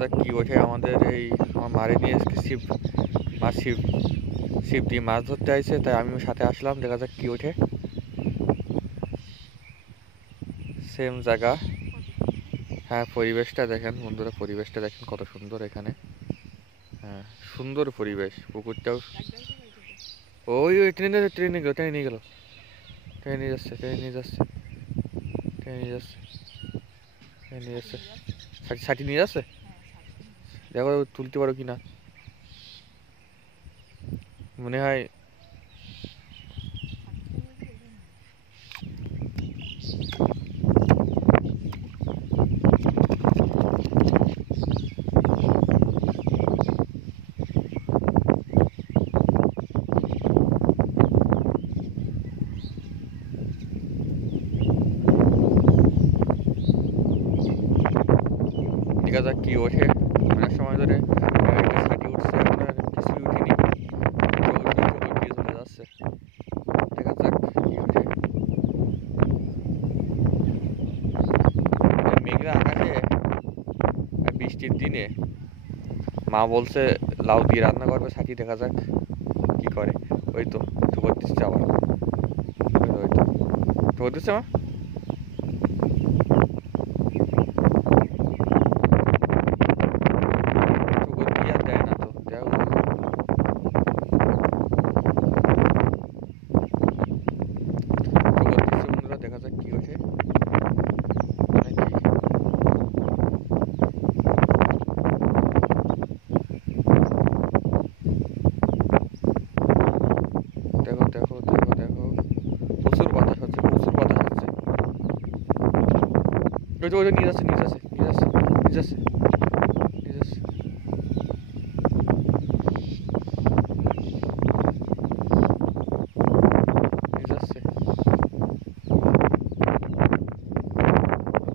যাক কি ওঠে আমাদের এই আমার মারে নিয়ে ছিপ মাছ ছিপ দিয়ে মাছ ধরতে আইছে, তাই আমিও সাথে আসলাম। দেখা যাক কি ওঠে। সেম জায়গা। হ্যাঁ, পরিবেশটা দেখেন বন্ধুরা, পরিবেশটা দেখেন কত সুন্দর এখানে। হ্যাঁ, সুন্দর পরিবেশ। পুকুরটাও ওই ওই ট্রেনে ট্রেনে গেল, ট্রেনে নিয়ে গেল, ট্রেনে নিয়ে যাচ্ছে, ট্রেনে নিয়ে যাচ্ছে, ট্রেনে নিয়ে যাচ্ছে, ট্রেনে নিয়ে যাচ্ছে, ষাটি নিয়ে যাচ্ছে। দেখো তুলতে পারো কি না, মনে হয়। দেখা যাক কি ওঠে। অনেক সময় ধরে একটা ষাটি উঠছে, এখন আর কিছুই উঠিনি, দিয়ে চলে যাচ্ছে। দেখা যাক কি ওঠে। মেঘলা আকাশে আর বৃষ্টির দিনে মা বলছে লাউ দিয়ে রান্না করবে ষাটি। দেখা যাক কি করে। ওই তো ঠুকর দিচ্ছে আবার, ওই তো ঠুকর দিচ্ছে মা। ঠুকর দিয়ে আর দেয় না তো, দেখো ঠুকর দিচ্ছে বন্ধুরা। দেখা যাক কি ওঠে নাকি। দেখো দেখো দেখো দেখো, প্রচুর বাতাস হচ্ছে, প্রচুর বাতাস হচ্ছে। ওই তো ওই তো নিয়ে যাচ্ছে, নিয়ে যাচ্ছে, নিয়ে যাচ্ছে, নিয়ে যাচ্ছে, নিয়ে যাচ্ছে। নিয়ে যাচ্ছে।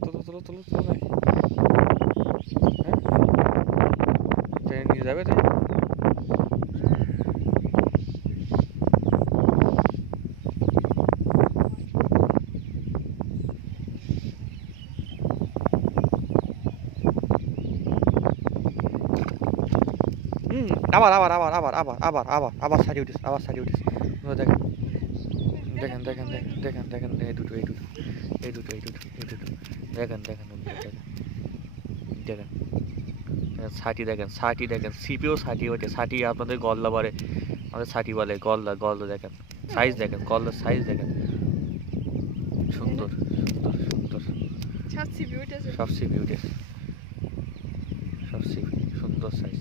তোলো তোলো তোলো তোলো ভাই। হ্যাঁ, ট্রেনে নিয়ে যাবে তাই। আবার আবার আবার আবার আবার আবার আবার আবার সারি উঠিস, আবার সারি উঠিস। দেখেন দেখেন দেখেন দেখেন দেখেন দেখেন, এই দুটো এই দুটো এই দুটো এই দুটো এই দুটো দেখেন দেখেন দেখেন দেখেন ছাটি দেখেন, ছাটি দেখেন, সিপিও ছাটি ওঠে। ছাটি আপনাদের গলদা বলে, আমাদের ছাটি বলে গলদা। গলদা দেখেন, সাইজ দেখেন, গলদার সাইজ দেখেন। সুন্দর সুন্দর সুন্দর, সব সিপি উঠেছে, সব সিপি সুন্দর সাইজ।